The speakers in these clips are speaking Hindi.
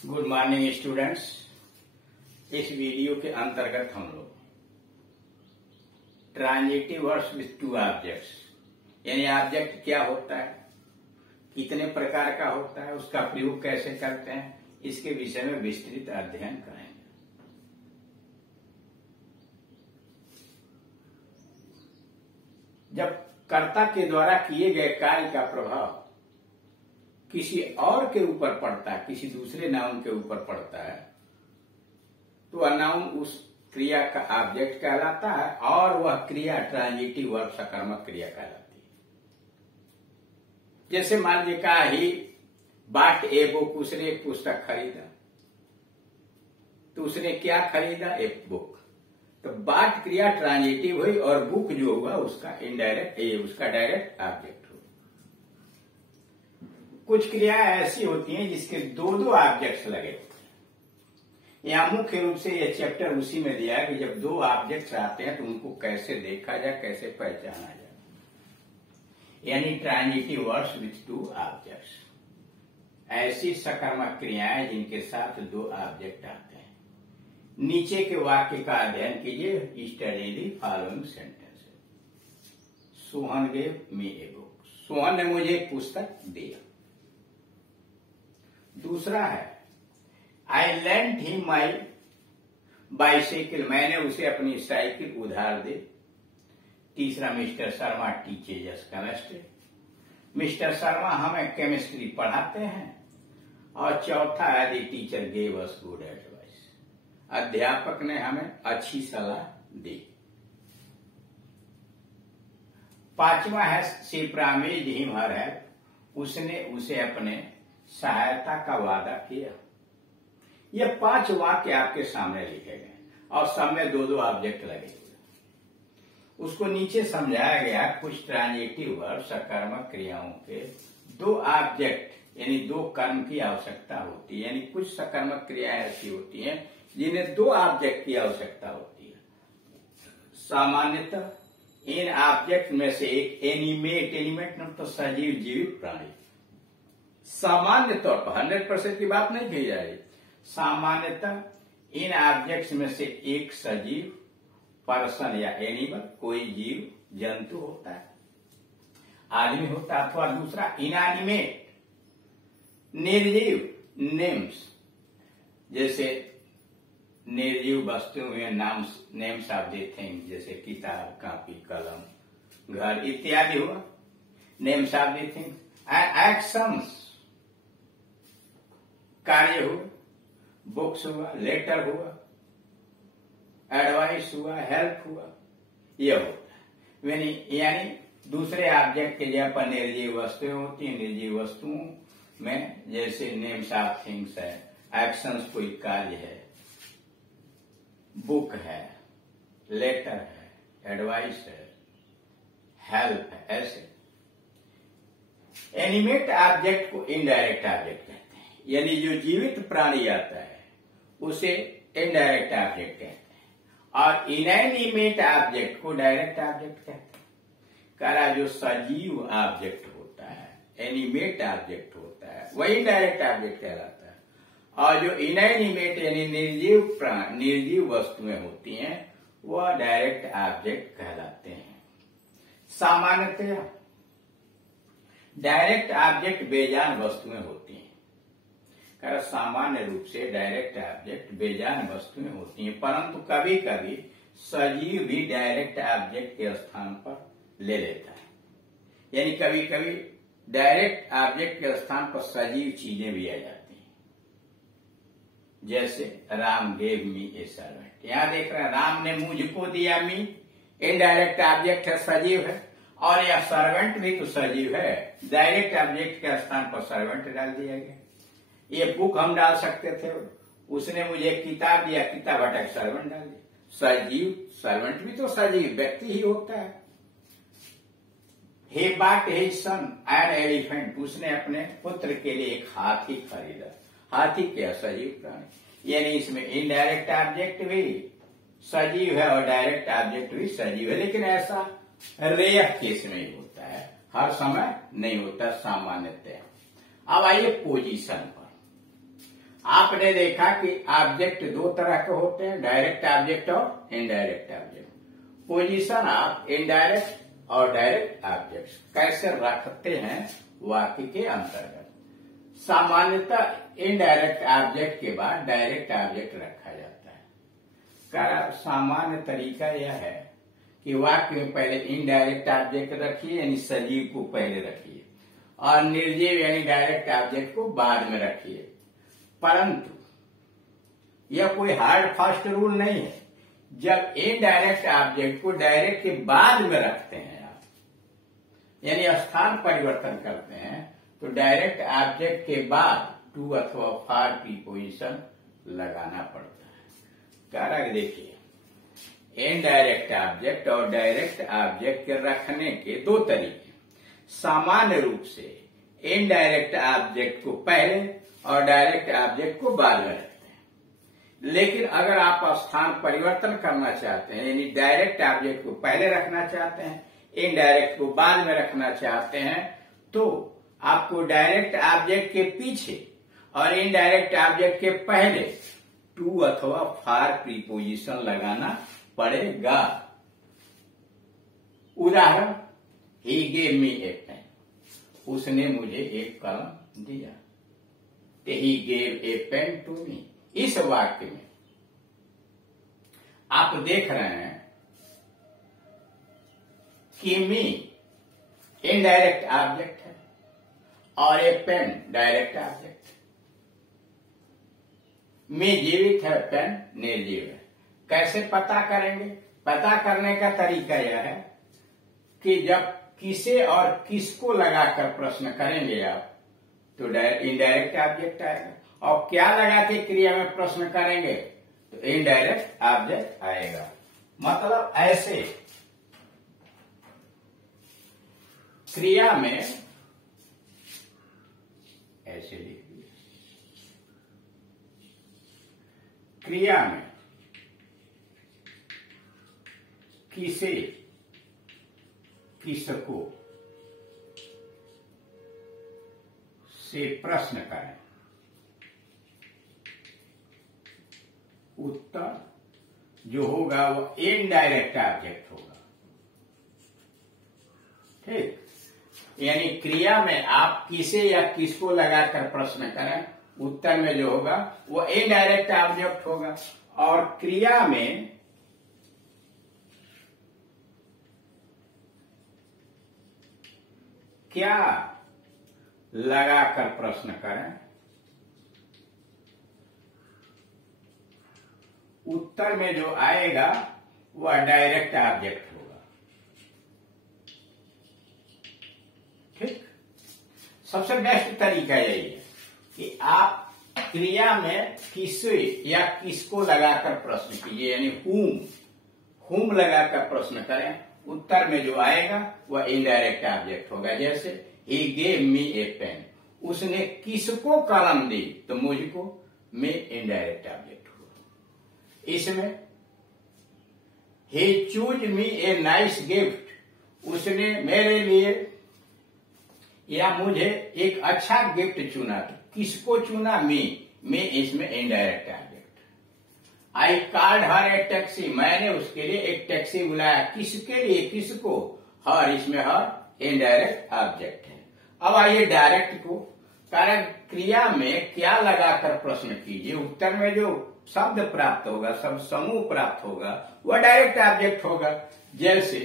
Good morning students. इस वीडियो के अंतर्गत हम लोग transitive words with two objects यानी ऑब्जेक्ट क्या होता है, कितने प्रकार का होता है, उसका प्रयोग कैसे करते हैं, इसके विषय में विस्तृत अध्ययन करेंगे। जब कर्ता के द्वारा किए गए कार्य का प्रभाव किसी और के ऊपर पड़ता है, किसी दूसरे नाउन के ऊपर पड़ता है, तो वह नाउन उस क्रिया का ऑब्जेक्ट कहलाता है और वह क्रिया ट्रांजिटिव वर्ब सकर्मक क्रिया कहलाती है। जैसे मान लीजिए कहा ही बाट ए बुक, उसने एक पुस्तक खरीदा, तो उसने क्या खरीदा? एक बुक। तो बाट क्रिया ट्रांजिटिव हुई और बुक जो हुआ उसका इनडायरेक्ट उसका डायरेक्ट ऑब्जेक्ट। कुछ क्रियाएं ऐसी होती हैं जिसके दो दो ऑब्जेक्ट्स लगे होते हैं। यहां मुख्य रूप से यह चैप्टर उसी में दिया है कि जब दो ऑब्जेक्ट्स आते हैं तो उनको कैसे देखा जाए, कैसे पहचाना जाए, यानी transitive words with two objects. ऐसी सकर्मक क्रियाएं जिनके साथ दो ऑब्जेक्ट आते हैं। नीचे के वाक्य का अध्ययन कीजिए। Study the following sentence. Sohan gave me a book. Sohan ने मुझे एक पुस्तक दिया। दूसरा है आई लेंट हिम माई बाइसाइकिल। मैंने उसे अपनी साइकिल उधार दी। तीसरा मिस्टर शर्मा टीचेज अस केमिस्ट्री। मिस्टर शर्मा हमें केमिस्ट्री पढ़ाते हैं। और चौथा है the teacher gave us good advice. अध्यापक ने हमें अच्छी सलाह दी। पांचवा है she promised him her help. उसने उसे अपने सहायता का वादा किया। ये 5 वाक्य आपके सामने लिखे गए और सब में दो दो ऑब्जेक्ट लगे हुए। उसको नीचे समझाया गया कुछ ट्रांजिटिव वर्ब सकर्मक क्रियाओं के दो ऑब्जेक्ट यानी दो कर्म की आवश्यकता होती है। यानी कुछ सकर्मक क्रियाएं ऐसी होती हैं जिन्हें दो ऑब्जेक्ट की आवश्यकता होती है। सामान्यतः इन ऑब्जेक्ट में से एक एनिमेट मतलब सजीव जीवित प्राणी। सामान्य तौर पर 100% की बात नहीं की जा रही। सामान्यतः इन ऑब्जेक्ट्स में से एक सजीव पर्सन या एनिमल कोई जीव जंतु होता है, आदमी होता है, अथवा दूसरा इनएनिमेट निर्जीव नेम्स। जैसे निर्जीव वस्तुओं में नेम्स ऑफ द थिंग, जैसे किताब, कॉपी, कलम, घर इत्यादि हुआ names of the thing. And actions कार्य हुआ, बुक्स हुआ, लेटर हुआ, एडवाइस हुआ, हेल्प हुआ, यह होता है। यानी दूसरे ऑब्जेक्ट के जगह पर निर्जीव वस्तुएं होती हैं। निर्जीव वस्तुओं में जैसे नेम्स ऑफ थिंग्स है, एक्शंस कोई कार्य है, बुक है, लेटर है, एडवाइस है, हेल्प है, ऐसे। एनिमेट ऑब्जेक्ट को इनडायरेक्ट ऑब्जेक्ट कहते हैं। यानी जो जीवित प्राणी आता है उसे इनडायरेक्ट ऑब्जेक्ट कहते हैं और इनएनिमेट ऑब्जेक्ट को डायरेक्ट ऑब्जेक्ट कहते हैं। करा जो सजीव ऑब्जेक्ट होता है, एनिमेट ऑब्जेक्ट होता है, वही डायरेक्ट ऑब्जेक्ट कहलाता है। और जो इनएनिमेट यानी निर्जीव वस्तुएं होती हैं वह डायरेक्ट ऑब्जेक्ट कहलाते हैं। सामान्यतः डायरेक्ट ऑब्जेक्ट बेजान वस्तुएं होती हैं। सामान्य रूप से डायरेक्ट ऑब्जेक्ट बेजान वस्तुएं होती हैं, परंतु कभी कभी सजीव भी डायरेक्ट ऑब्जेक्ट के स्थान पर ले लेता है। यानी कभी कभी डायरेक्ट ऑब्जेक्ट के स्थान पर सजीव चीजें भी आ जाती हैं। जैसे राम गेव मी ए सर्वेंट। यहां देख रहे हैं राम ने मुझको दिया। मी इनडायरेक्ट ऑब्जेक्ट है, सजीव है, और यह सर्वेंट भी तो सजीव है। डायरेक्ट ऑब्जेक्ट के स्थान पर सर्वेंट डाल दिया गया। ये बुक हम डाल सकते थे, उसने मुझे एक किताब दिया, किताब हटा के सर्वेंट डाल दिया। सजीव सर्वेंट भी तो सजीव व्यक्ति ही होता है। हे बाट हिज सन एन एलिफेंट। उसने अपने पुत्र के लिए एक हाथी खरीदा। हाथी क्या? सजीव प्राणी। यानी इसमें इनडायरेक्ट ऑब्जेक्ट भी सजीव है और डायरेक्ट ऑब्जेक्ट भी सजीव है, लेकिन ऐसा रेयर केस में ही होता है, हर समय नहीं होता सामान्यतः। अब आइए पोजीशन पर। आपने देखा कि ऑब्जेक्ट दो तरह के होते हैं, डायरेक्ट ऑब्जेक्ट और indirect object. Position of indirect और डायरेक्ट ऑब्जेक्ट्स कैसे रखते हैं वाक्य के अंतर्गत। सामान्यतः इनडायरेक्ट ऑब्जेक्ट के बाद डायरेक्ट ऑब्जेक्ट रखा जाता है। का सामान्य तरीका यह है कि वाक्य में पहले इनडायरेक्ट ऑब्जेक्ट रखिए, यानी सजीव को पहले रखिए, और निर्जीव यानी डायरेक्ट ऑब्जेक्ट को बाद में रखिए। परंतु यह कोई हार्ड फास्ट रूल नहीं है। जब इनडायरेक्ट ऑब्जेक्ट को डायरेक्ट के बाद में रखते हैं आप, यानी स्थान परिवर्तन करते हैं, तो डायरेक्ट ऑब्जेक्ट के बाद टू अथवा फॉर प्रीपोजिशन लगाना पड़ता है। कारक देखिए, इनडायरेक्ट ऑब्जेक्ट और डायरेक्ट ऑब्जेक्ट के रखने के दो तरीके। सामान्य रूप से इनडायरेक्ट ऑब्जेक्ट को पहले और डायरेक्ट ऑब्जेक्ट को बाद में रखते हैं। लेकिन अगर आप स्थान परिवर्तन करना चाहते हैं, यानी डायरेक्ट ऑब्जेक्ट को पहले रखना चाहते हैं, इनडायरेक्ट को बाद में रखना चाहते हैं, तो आपको डायरेक्ट ऑब्जेक्ट के पीछे और इनडायरेक्ट ऑब्जेक्ट के पहले टू अथवा फॉर प्रीपोजिशन लगाना पड़ेगा। उदाहरण, ही गेव मी ए पेन, उसने मुझे एक कलम दिया। He gave a pen to me. इस वाक्य में आप देख रहे हैं कि मी इनडायरेक्ट ऑब्जेक्ट है और ए पेन डायरेक्ट ऑब्जेक्ट। मी जीवित है, पेन निर्जीव है। कैसे पता करेंगे? पता करने का तरीका यह है कि जब किसे और किसको लगाकर प्रश्न करेंगे आप, तो इनडायरेक्ट ऑब्जेक्ट आएगा, और क्या लगा के क्रिया में प्रश्न करेंगे तो इनडायरेक्ट ऑब्जेक्ट आएगा। मतलब ऐसे क्रिया में ऐसे लिख दिया, क्रिया में किसे किसको से प्रश्न करें, उत्तर जो होगा वो इनडायरेक्ट ऑब्जेक्ट होगा। ठीक, यानी क्रिया में आप किसे या किसको लगाकर प्रश्न करें, उत्तर में जो होगा वो इनडायरेक्ट ऑब्जेक्ट होगा। और क्रिया में क्या लगाकर प्रश्न करें, उत्तर में जो आएगा वह डायरेक्ट ऑब्जेक्ट होगा। ठीक, सबसे बेस्ट तरीका यही है कि आप क्रिया में किसे या किसको लगाकर प्रश्न कीजिए, यानी हुम लगाकर प्रश्न करें, उत्तर में जो आएगा वह इनडायरेक्ट ऑब्जेक्ट होगा। जैसे ही गेव मी ए पेन, उसने किसको कलम दी, तो मुझको, मैं इनडायरेक्ट ऑब्जेक्ट हुआ। इसमें he choose me a nice gift, उसने मेरे लिए या मुझे एक अच्छा गिफ्ट चुना। किसको चुना? मैं इसमें indirect object. I called her a taxi, मैंने उसके लिए एक टैक्सी बुलाया। किसके लिए? किसको? हर, इसमें हर इनडायरेक्ट ऑब्जेक्ट है। अब आइए डायरेक्ट को। कारक क्रिया में क्या लगाकर प्रश्न कीजिए, उत्तर में जो शब्द प्राप्त होगा, शब्द समूह प्राप्त होगा, वह डायरेक्ट ऑब्जेक्ट होगा। जैसे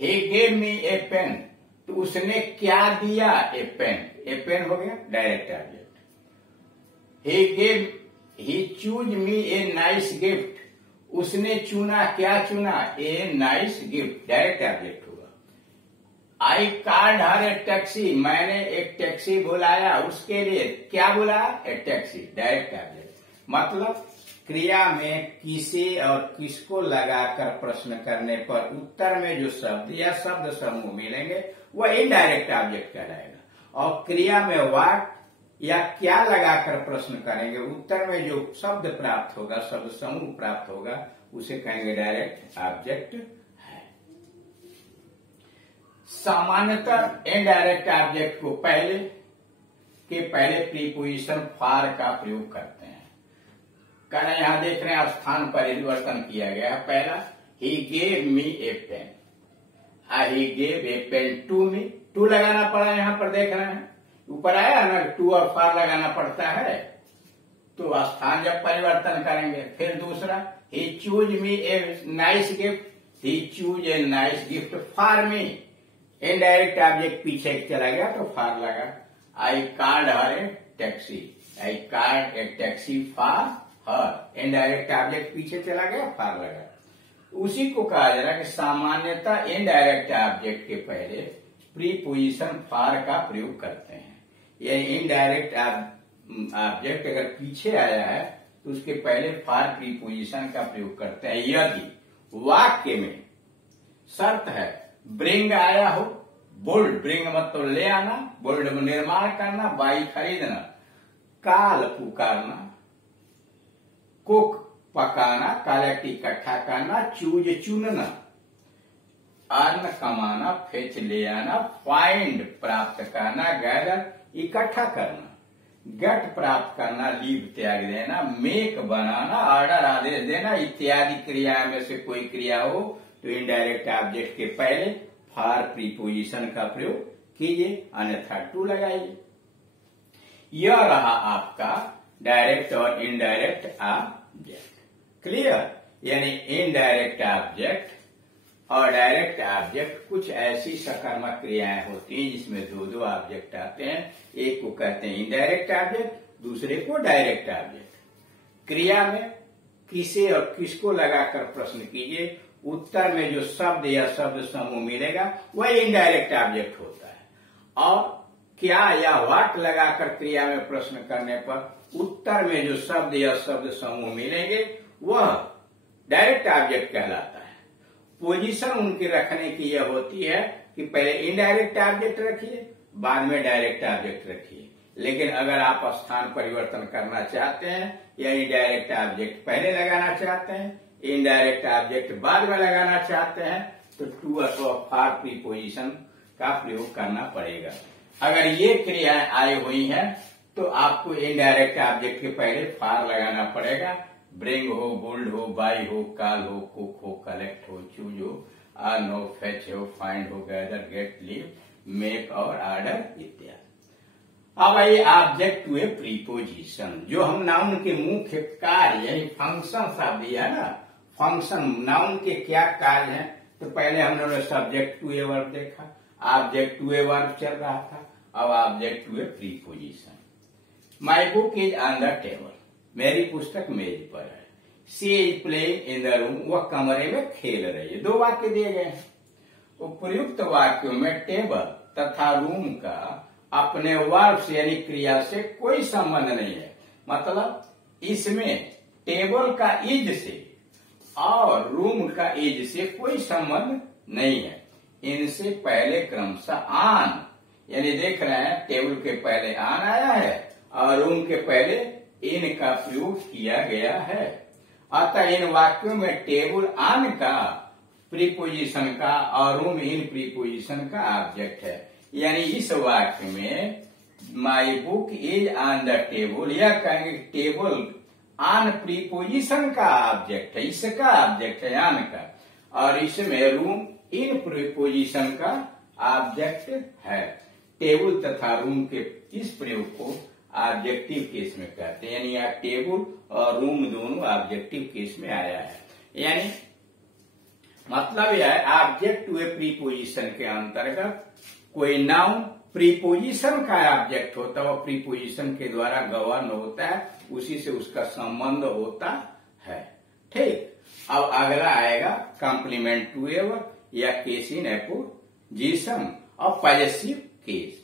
ही गेव मी ए पेन, तो उसने क्या दिया? ए पेन। ए पेन हो गया direct object. He choose me a nice gift, उसने चुना, क्या चुना? A nice gift, direct object होगा। I called her a taxi, मैंने एक टैक्सी बुलाया उसके लिए, क्या बुलाया? ए टैक्सी, डायरेक्ट ऑब्जेक्ट। मतलब क्रिया में किसे और किसको लगाकर प्रश्न करने पर उत्तर में जो शब्द या शब्द समूह मिलेंगे वह इनडायरेक्ट ऑब्जेक्ट कहलाएगा। और क्रिया में वाक्य या क्या लगाकर प्रश्न करेंगे, उत्तर में जो शब्द प्राप्त होगा, शब्द समूह प्राप्त होगा, उसे कहेंगे डायरेक्ट ऑब्जेक्ट है। सामान्यतः इनडायरेक्ट ऑब्जेक्ट को पहले के पहले प्रीपोजिशन फॉर का प्रयोग करते हैं। कहना यहां देख रहे हैं स्थान परिवर्तन किया गया है। पहला, he gave me a pen, he gave a pen to me, to लगाना पड़ा यहां पर देख रहे हैं, ऊपर आया ना टू और फॉर लगाना पड़ता है, तो स्थान जब परिवर्तन करेंगे। फिर दूसरा, he choose me a nice gift, he choose a nice gift for me, indirect object पीछे चला गया तो फॉर लगा। I called her a taxi, I called a taxi for her, indirect object पीछे चला गया फॉर लगा। उसी को कहा जा रहा है कि सामान्यतः इनडायरेक्ट ऑब्जेक्ट के पहले प्रीपोजिशन फॉर का प्रयोग करते हैं। यह इनडायरेक्ट ऑब्जेक्ट अगर पीछे आया है तो उसके पहले फॉर प्रीपोजिशन का प्रयोग करते हैं। यदि वाक्य में शर्त है ब्रिंग आया हो, बोल्ड, ब्रिंग मतलब ले आना, बोल्ड में निर्माण करना, बाई खरीदना, काल पुकारना, कुक पकाना, कलेक्ट इकट्ठा करना, चूज चुनना, अर्न कमाना, फेच ले आना, फाइंड प्राप्त करना, गैदर इकट्ठा करना, गेट प्राप्त करना, लीव त्याग देना, मेक बनाना, ऑर्डर आदेश देना इत्यादि क्रिया में से कोई क्रिया हो तो इनडायरेक्ट ऑब्जेक्ट के पहले फॉर प्रीपोजिशन का प्रयोग कीजिए, अन्यथा टू लगाइए। यह रहा आपका डायरेक्ट और इनडायरेक्ट ऑब्जेक्ट। क्लियर? यानी इनडायरेक्ट ऑब्जेक्ट और डायरेक्ट ऑब्जेक्ट कुछ ऐसी सकर्मक क्रियाएं होती हैं जिसमें दो दो ऑब्जेक्ट आते हैं। एक को कहते हैं इनडायरेक्ट ऑब्जेक्ट, दूसरे को डायरेक्ट ऑब्जेक्ट। क्रिया में किसे और किसको लगाकर प्रश्न कीजिए, उत्तर में जो शब्द या शब्द समूह मिलेगा वह इनडायरेक्ट ऑब्जेक्ट होता है। और क्या या व्हाट लगाकर क्रिया में प्रश्न करने पर उत्तर में जो शब्द या शब्द समूह मिलेंगे वह डायरेक्ट ऑब्जेक्ट कहलाता है। पोजीशन उनके रखने की यह होती है कि पहले इनडायरेक्ट ऑब्जेक्ट रखिए, बाद में डायरेक्ट ऑब्जेक्ट रखिए। लेकिन अगर आप स्थान परिवर्तन करना चाहते हैं या इनडायरेक्ट ऑब्जेक्ट पहले लगाना चाहते हैं, इनडायरेक्ट ऑब्जेक्ट बाद में लगाना चाहते हैं तो टू अथवा फॉर प्रीपोजिशन का प्रयोग करना पड़ेगा। अगर ये क्रियाएं आई हुई हैं तो आपको इनडायरेक्ट ऑब्जेक्ट के पहले फॉर लगाना पड़ेगा। ब्रिंग हो, बोल्ड हो, बाई हो, कॉल हो, कुक हो, कलेक्ट हो, चूज हो, अर्न हो, फेच हो, फाइंड हो, गैदर, गेट, लीव, मेक और ऑर्डर इत्यादि। अब आइए ऑब्जेक्ट टू ए प्रीपोजिशन, जो हम नाउन के मुख्य कार्य यानी फंक्शन शब्द दिया है ना, फंक्शन नाउन के क्या कार्य हैं। तो पहले हम लोगों ने सब्जेक्ट टू ए वर्ब देखा, ऑब्जेक्ट टू ए वर्ब चल रहा था, अब object to a preposition. My book is on the table, मेरी पुस्तक मेज पर है। She is playing in the room, वह कमरे में खेल रही है। दो वाक्य दिए गए हैं। उपयुक्त वाक्यों में टेबल तथा रूम का अपने वर्ब से यानी क्रिया से कोई संबंध नहीं है। मतलब इसमें टेबल का इज से और रूम का इज से कोई संबंध नहीं है। इनसे पहले क्रमशः आन, यानी देख रहे हैं टेबल के पहले आन आया है और रूम के पहले इन का प्रयोग किया गया है। अतः इन वाक्यों में टेबल आन का प्रीपोजिशन का और रूम इन प्रीपोजिशन का ऑब्जेक्ट है। यानी इस वाक्य में माई book is on the table, यह कहेंगे टेबल ऑन प्रीपोजिशन का ऑब्जेक्ट है, इसका ऑब्जेक्ट है आन का, और इसमें रूम इन प्रीपोजिशन का ऑब्जेक्ट है। टेबल तथा रूम के इस प्रयोग को ऑब्जेक्टिव केस में कहते हैं। यानी यहाँ टेबल और रूम दोनों ऑब्जेक्टिव केस में आया है। यानी मतलब यह है ऑब्जेक्ट टू ए प्रीपोजिशन के अंतर्गत कोई नाउन प्रीपोजिशन का ऑब्जेक्ट होता है, वह प्रीपोजिशन के द्वारा गवर्न होता है, उसी से उसका संबंध होता है। ठीक, अब अगला आएगा कॉम्प्लीमेंट टू ए वर्ब या केस इन एपोजिशन और पॉजेसिव केस।